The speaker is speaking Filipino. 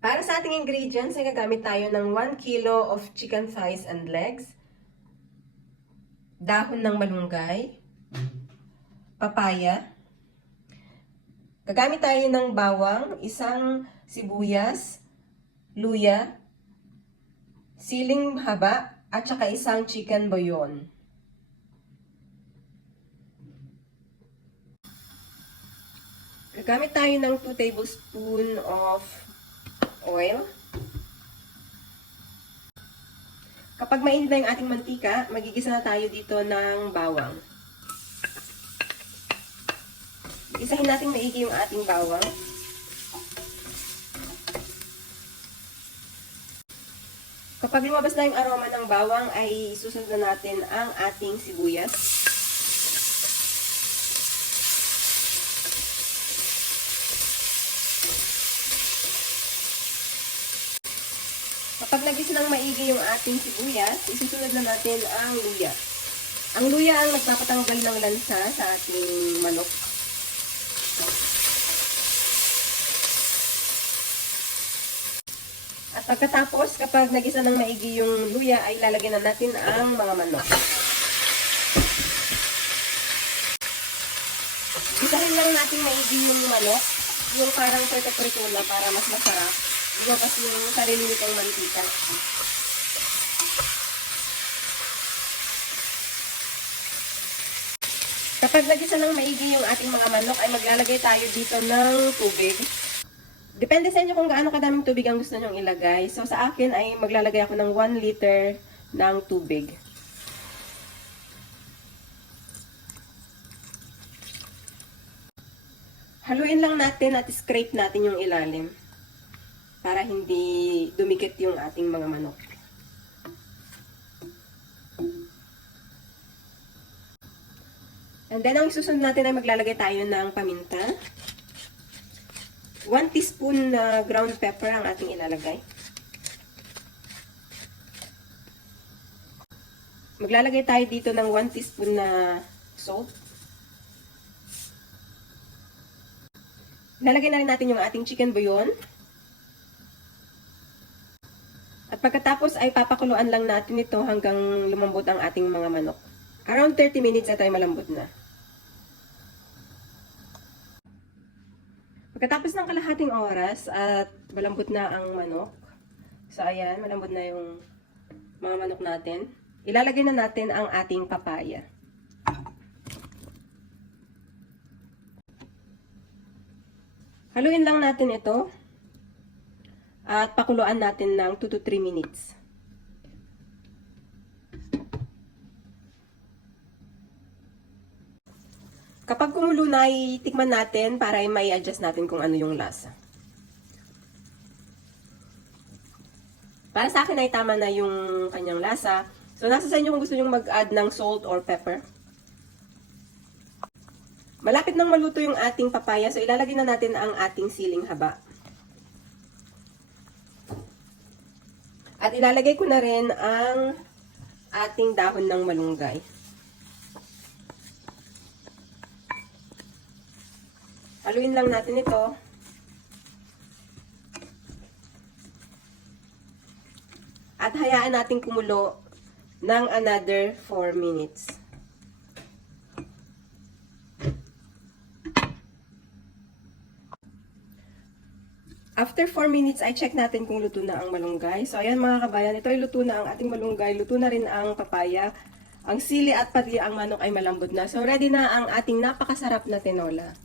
Para sa ating ingredients, ay gagamit tayo ng 1 kilo of chicken thighs and legs, dahon ng malunggay, papaya, gagamit tayo ng bawang, isang sibuyas, luya, siling haba, at saka isang chicken bouillon. Gagamit tayo ng 2 tablespoons of oil. Kapag mainit na yung ating mantika, magigisa na tayo dito ng bawang. Isahin natin maigi yung ating bawang. Kapag lumabas na yung aroma ng bawang, ay susunod na natin ang ating sibuyas. Kapag nagis ng maigi yung ating sibuyas, isusunod na natin ang luya. Ang luya ang nagpapatanggal ng lansa sa ating manok. At pagkatapos, kapag nagisa ng maigi yung luya, ay lalagyan na natin ang mga manok. Isahin lang natin maigi yung manok, yung parang prito-prito na para mas masarap. Lumabas yung sarili nitong mantika. Kapag nagisa ng maigi yung ating mga manok, ay maglalagay tayo dito ng tubig. Depende sa inyo kung gaano kadaming tubig ang gusto nyong ilagay. So sa akin ay maglalagay ako ng 1 liter ng tubig. Haluin lang natin at scrape natin yung ilalim para hindi dumikit yung ating mga manok. And then ang susunod natin ay maglalagay tayo ng paminta. 1 teaspoon na ground pepper ang ating ilalagay. Maglalagay tayo dito ng 1 teaspoon na salt. Lalagay na rin natin yung ating chicken bouillon. At pagkatapos ay papakuluan lang natin ito hanggang lumambot ang ating mga manok. Around 30 minutes at ay malambot na. Pagkatapos ng kalahating oras at malambot na ang manok. So ayan, malambot na yung mga manok natin. Ilalagay na natin ang ating papaya. Haluin lang natin ito. At pakuluan natin ng 2 to 3 minutes. Kapag kumulo na, itikman natin para may adjust natin kung ano yung lasa. Para sa akin ay tama na yung kanyang lasa. So, nasa sa inyo kung gusto nyo mag-add ng salt or pepper. Malapit nang maluto yung ating papaya, so ilalagay na natin ang ating siling haba. At ilalagay ko na rin ang ating dahon ng malunggay. Haluin lang natin ito. At hayaan natin kumulo ng another 4 minutes. After 4 minutes, ay check natin kung luto na ang malunggay. So, ayan mga kabayan, ito ay luto na ang ating malunggay. Luto na rin ang papaya. Ang sili at pati ang manok ay malambot na. So, ready na ang ating napakasarap na tinola.